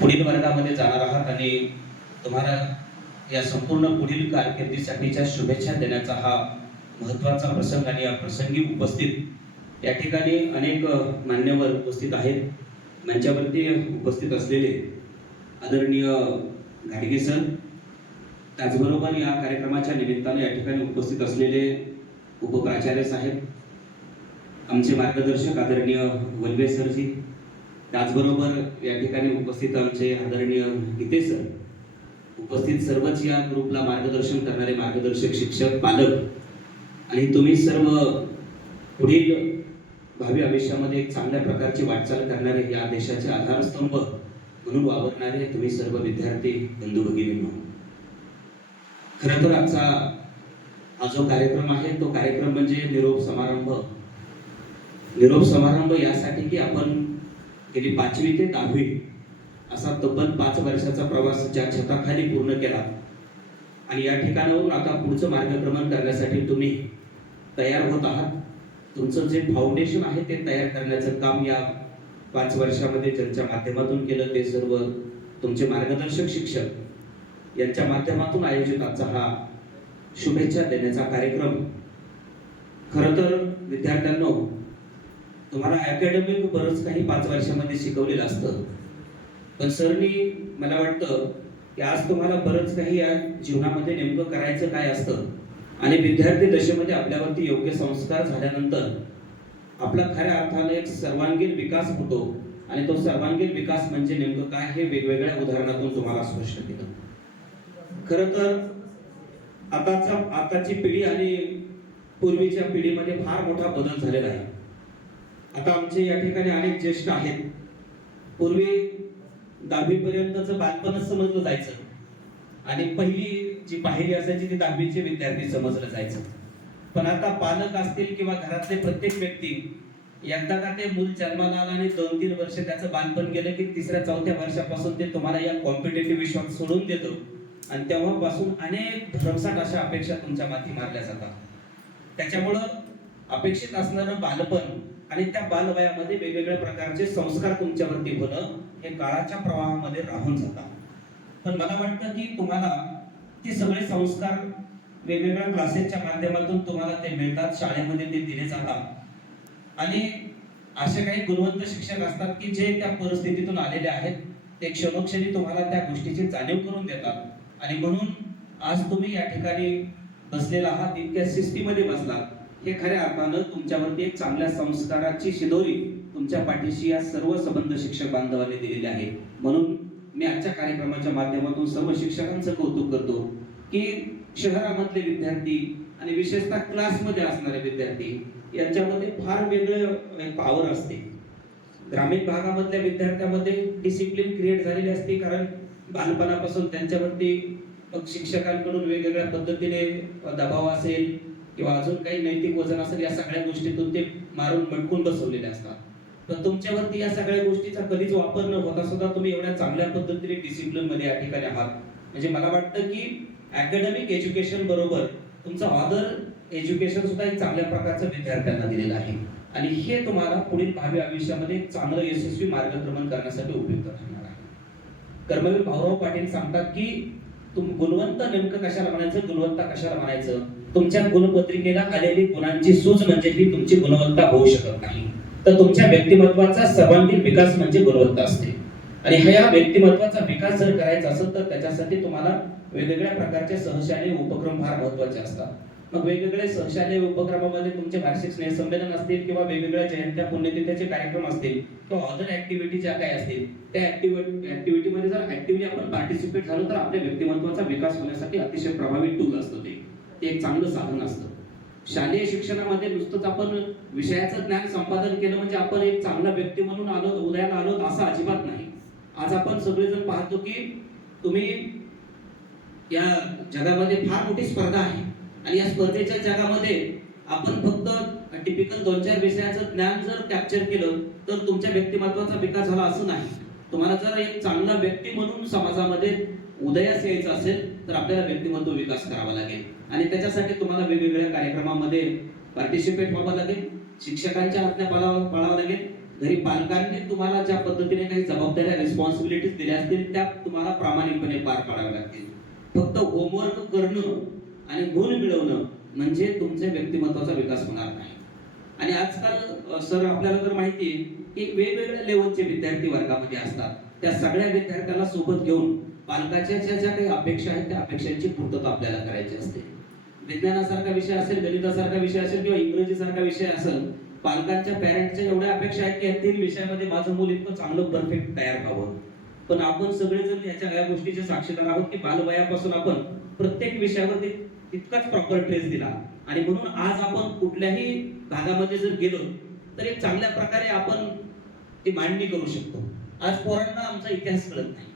पुढील वर्गामध्ये जाणार आहात आणि तुम्हाला या संपूर्ण पुढील कारकिर्दीसाठीच्या शुभेच्छा देण्याचा हा महत्त्वाचा प्रसंग आणि या प्रसंगी उपस्थित या ठिकाणी अनेक मान्यवर उपस्थित आहेत. मंचावरती उपस्थित असलेले आदरणीय घाडगे सर, त्याचबरोबर या कार्यक्रमाच्या निमित्ताने या ठिकाणी उपस्थित असलेले उपप्राचार्य साहेब, आमचे मार्गदर्शक आदरणीय वल्वे सरजी, त्याचबरोबर या ठिकाणी उपस्थित आमचे आदरणीय गीते सर, उपस्थित सर्वच या ग्रुपला मार्गदर्शन करणारे मार्गदर्शक, शिक्षक, पालक आणि तुम्ही सर्व पुढील भावी आयुष्यामध्ये एक चांगल्या प्रकारची वाटचाल करणारे, या देशाचे आधारस्तंभ म्हणून वावरणारे तुम्ही सर्व विद्यार्थी बंधू भगिनींनो, खरं तर आजचा हा जो कार्यक्रम आहे तो कार्यक्रम म्हणजे निरोप समारंभ. निरोप समारंभ यासाठी की आपण गेली 5वी ते 10वी असा तब्बल 5 वर्षाचा प्रवास ज्या छताखाली पूर्ण केला आणि या ठिकाणावरून आता पुढचं मार्गक्रमण करण्यासाठी तुम्ही तयार होत आहात. तुमचं जे फाउंडेशन आहे ते तयार करण्याचं काम या 5 वर्षामध्ये ज्यांच्या माध्यमातून केलं ते सर्व तुमचे मार्गदर्शक, शिक्षक यांच्या माध्यमातून आयोजित आजचा हा शुभेच्छा देण्याचा कार्यक्रम. खरं तर विद्यार्थ्यांनो, तुम्हाला अकॅडमिक बरंच काही 5 वर्षामध्ये शिकवलेलं असतं, पण सरनी मला वाटतं की आज तुम्हाला बरंच काही या जीवनामध्ये नेमकं करायचं काय असतं आणि विद्यार्थी दशेमध्ये आपल्यावरती योग्य संस्कार झाल्यानंतर आपला खऱ्या अर्थाने एक सर्वांगीण विकास होतो आणि तो सर्वांगीण विकास म्हणजे नेमकं काय हे वेगवेगळ्या उदाहरणातून तुम्हाला स्पष्ट केलं. खरं तर आताची पिढी आणि पूर्वीच्या पिढीमध्ये फार मोठा बदल झालेला आहे. आता आमचे या ठिकाणी अनेक ज्येष्ठ आहेत. पूर्वी 10वी पर्यंतचं बालपणच समजलं जायचं आणि पहिली जी पायरी असायची ती 10वीचे विद्यार्थी समजलं जायचं. पण आता पालक असतील किंवा घरातले प्रत्येक व्यक्ती एकदा का ते मूल जन्माला आलं आणि 2-3 वर्ष त्याचं बालपण गेलं की 3ऱ्या-4थ्या वर्षापासून ते तुम्हाला या कॉम्पिटेटिव्ह विश्वात सोडून देतो आणि तेव्हापासून अनेक भरमसाठ अशा अपेक्षा तुमच्या माथी मारल्या जातात. त्याच्यामुळं अपेक्षित असणारं बालपण आणि त्या बालवयामध्ये वेगवेगळ्या प्रकारचे संस्कार तुमच्यावरती होणं हे काळाच्या प्रवाहामध्ये राहून जातात. पण मला वाटतं की तुम्हाला ते सगळे संस्कार वेगवेगळ्या क्लासेसच्या माध्यमातून तुम्हाला ते मिळतात, शाळेमध्ये ते दिले जातात आणि असे काही गुणवंत शिक्षक असतात की जे त्या परिस्थितीतून आलेले आहेत, ते क्षणोक्षणी तुम्हाला त्या गोष्टीची जाणीव करून देतात आणि म्हणून आज तुम्ही या ठिकाणी बसलेला आहात, इतक्या शिस्तीमध्ये बसलात, हे खऱ्या अर्थानं तुमच्यावरती एक चांगल्या संस्काराची शिदोरी तुमच्या पाठीशी या सर्व संबंध शिक्षक बांधवांनी दिलेले आहे. म्हणून मी आजच्या कार्यक्रमाच्या माध्यमातून सर्व शिक्षकांचं कौतुक करतो की शहरामधले विद्यार्थी आणि विशेषतः क्लासमध्ये असणारे विद्यार्थी यांच्यामध्ये फार वेगळं पॉवर असते. ग्रामीण भागामधल्या विद्यार्थ्यांमध्ये डिसिप्लिन क्रिएट झालेली असते, कारण बालपणापासून त्यांच्यावरती शिक्षकांकडून वेगवेगळ्या पद्धतीने दबाव असेल किंवा अजून काही नैतिक वजन असेल, या सगळ्या गोष्टीतून ते मारून मटकून बसवलेले असतात. पण तुमच्यावरती या सगळ्या गोष्टीचा कधीच वापर न होता सुद्धा तुम्ही एवढ्या चांगल्या पद्धतीने डिसिप्लिन मध्ये या ठिकाणी आहात. म्हणजे मला वाटतं की अकॅडमिक एज्युकेशन बरोबर तुमचं अदर एज्युकेशन सुद्धा एक चांगल्या प्रकारचं विद्यार्थ्यांना दिलेलं आहे आणि हे तुम्हाला पुढील भावी आयुष्यामध्ये चांगलं यशस्वी मार्गक्रमण करण्यासाठी उपयुक्त ठरणार आहे. कर्मवीर भाऊराव पाटील सांगतात की गुणवंत नेमकं कशाला म्हणायचं, गुणवत्ता कशाला म्हणायचं, तुमच्या गुणपत्रिकेला आलेली गुणांची सूज म्हणजे ही तुमची गुणवत्ता होऊ शकत नाही, तर तुमच्या व्यक्तिमत्वाचा सर्वांगीण विकास म्हणजे गुणवत्ता असते. आणि ह्या व्यक्तिमत्वाचा विकास जर करायचा असेल तर त्याच्यासाठी तुम्हाला वेगवेगळ्या प्रकारचे सहशालेय उपक्रम फार महत्त्वाचे असतात. मग वेगवेगळे सहशालेय उपक्रमामध्ये तुमचे वार्षिक स्नेहसंमेलन असतील किंवा वेगवेगळ्या जयंत्या पुण्यतिथीचे कार्यक्रम असतील किंवा अदर ऍक्टिव्हिटी ज्या काही असतील, त्या ऍक्टिव्हिटीमध्ये जर ऍक्टिव्हली आपण पार्टिसिपेट झालो तर आपल्या व्यक्तिमत्वाचा विकास होण्यासाठी अतिशय प्रभावी टूल असतो. ते एक चांगलं साधन असतं. शालेय शिक्षणामध्ये नुसतंच आपण विषयाचं ज्ञान संपादन केलं म्हणजे आपण एक चांगला व्यक्ती म्हणून आलो, उदयाला आलो, असं अजिबात नाही. आज आपण सगळेजण पाहतो की तुम्ही या जगामध्ये फार मोठी स्पर्धा आहे आणि या स्पर्धेच्या जगामध्ये आपण फक्त टिपिकल 2-4 विषयाचं ज्ञान जर कॅप्चर केलं तर तुमच्या व्यक्तिमत्वाचा विकास झाला असं नाही. तुम्हाला जर एक चांगला व्यक्ती म्हणून समाजामध्ये उदयास यायचं असेल तर आपल्याला व्यक्तिमत्व विकास करावा लागेल आणि त्याच्यासाठी तुम्हाला वेगवेगळ्या कार्यक्रमामध्ये पार्टिसिपेट व्हावं लागेल, शिक्षकांच्या आज्ञा पाळावं लागेल, घरी पालकांनी तुम्हाला ज्या पद्धतीने काही जबाबदाऱ्या रिस्पॉन्सिबिलिटीज दिल्या असतील त्या तुम्हाला प्रामाणिकपणे पार पाडाव्या लागतील. फक्त होमवर्क करणं आणि गुण मिळवणं म्हणजे तुमच्या व्यक्तिमत्वाचा विकास होणार नाही. आणि आजकाल सर आपल्याला तर माहिती आहे की वेगवेगळ्या लेवलचे विद्यार्थी वर्गामध्ये असतात. त्या सगळ्या विद्यार्थ्याला सोबत घेऊन पालकाच्या ज्या काही अपेक्षा आहेत त्या अपेक्षांची पूर्तता आपल्याला करायची असते. विज्ञानासारखा विषय असेल, गणितासारखा विषय असेल किंवा इंग्रजीसारखा विषय असेल, पालकांच्या पॅरेंटच्या एवढ्या अपेक्षा आहेत की या 3 विषयामध्ये माझं मूल इतकं चांगलं परफेक्ट तयार व्हावं. पण आपण सगळेजण याच्या या गोष्टीचे साक्षीदार आहोत की बालवयापासून आपण प्रत्येक विषयावर तितकाच प्रॉपर ट्रेस दिला आणि म्हणून आज आपण कुठल्याही भागामध्ये जर गेलो तर एक चांगल्या प्रकारे आपण ती मांडणी करू शकतो. आज पोरांना आमचा इतिहास कळत नाही.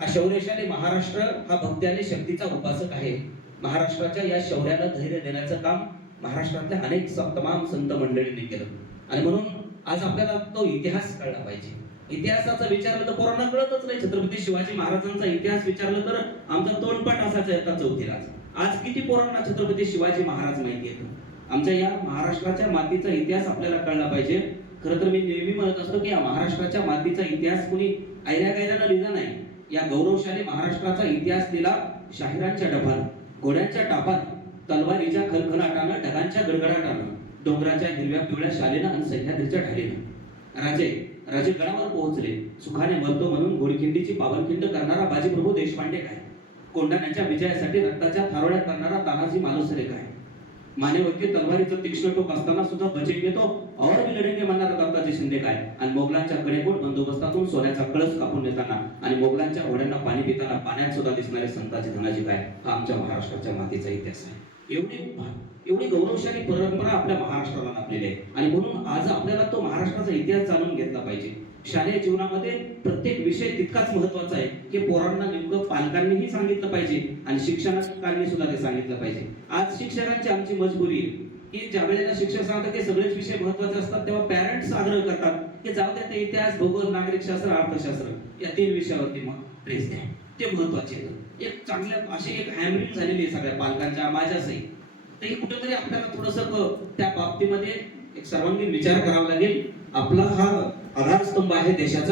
हा शौर्यशाली महाराष्ट्र हा भक्ती आणि शक्तीचा उपासक आहे. महाराष्ट्राच्या या शौर्याला धैर्य देण्याचं काम महाराष्ट्रातल्या अनेक तमाम संत मंडळींनी केलं आणि म्हणून आज आपल्याला तो इतिहास कळला पाहिजे. इतिहासाचा विचारलं तर पोरांना कळतच नाही. छत्रपती शिवाजी महाराजांचा इतिहास विचारलं तर आमचा तोंडपाठ असायचा येता चौथीला. आज किती पोरांना छत्रपती शिवाजी महाराज माहिती येतो. आमच्या या महाराष्ट्राच्या मातीचा इतिहास आपल्याला कळला पाहिजे. खरं तर मी नेहमी म्हणत असतो की या महाराष्ट्राच्या मातीचा इतिहास कोणी ऐऱ्या गैऱ्यानं लिहिला नाही. या गौरवशाली महाराष्ट्राचा इतिहास लिहिला शाहिरांच्या डबानं, घोड्यांच्या टापानं, तलवारीच्या खलखलाटानं, ढगांच्या गडगडाटानं, डोंगराच्या हिरव्या पिवळ्या शालीनं आणि सह्याद्रीच्या ढालीनं. राजे गडावर पोहोचले, सुखाने मरतो म्हणून घोडखिंडीची पावनखिंड करणारा बाजीप्रभू देशपांडे काय, कोंढाण्याच्या विजयासाठी रक्ताच्या थारोळ्या करणारा तानाजी मालुसरे काय, मानेवरती तलवारीचं तीक्ष्ण टोक असताना सुद्धा बजेंगे तो और भी लढेंगे म्हणणारा दत्ताजी शिंदे काय, आणि मोगलांच्या कडेकोट बंदोबस्तातून सोन्याचा कळस कापून नेताना आणि मोगलांच्या घोड्यांना पाणी पिताना पाण्यात सुद्धा दिसणारे संताजी धनाजी काय, हा आमच्या महाराष्ट्राच्या मातीचा इतिहास आहे. एवढी गौरवशाली परंपरा आपल्या महाराष्ट्राला लाभलेली आहे आणि म्हणून आज आपल्याला तो महाराष्ट्राचा इतिहास जाणून घेतला पाहिजे. शालेय जीवनामध्ये प्रत्येक विषय तितकाच महत्त्वाचा आहे की पोरांना नेमकं पालकांनीही सांगितलं पाहिजे आणि शिक्षकांनी सुद्धा ते सांगितलं पाहिजे. आज शिक्षकांची आमची मजबुरी आहे की ज्या वेळेला शिक्षक सांगतात की सगळेच विषय महत्त्वाचे असतात तेव्हा पॅरेंट्स आग्रह करतात की जाऊ द्या ते इतिहास, भूगोल, नागरिकशास्त्र, अर्थशास्त्र या 3 विषयावरती मग ट्रेस द्या, ते महत्त्वाचे आहेत. एक चांगल्या अशी एक हॅमरिंग झालेली आहे सगळ्या पालकांच्या माझ्यासही. तर हे कुठेतरी आपल्याला थोडंसं त्या बाबतीमध्ये एक सर्वांगीण विचार करावा लागेल. आपला हा आधारस्तंभ आहे देशाचा.